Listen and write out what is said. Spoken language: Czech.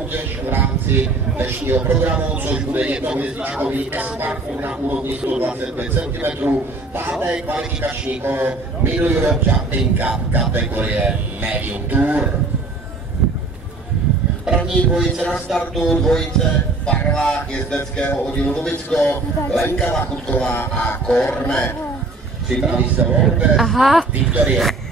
soutěž v rámci dnešního programu, což bude jednohvězdičkový S-Parkour na úrovni 125 cm, páté kvalifikační kolo Middle Europe Jumping Cup kategorie Medium Tour. První dvojice na startu, dvojice v barvách jezdeckého oddílu Lubicko, Lenka Lachutková a Kornet. Připraví se Lorbert a Viktorie.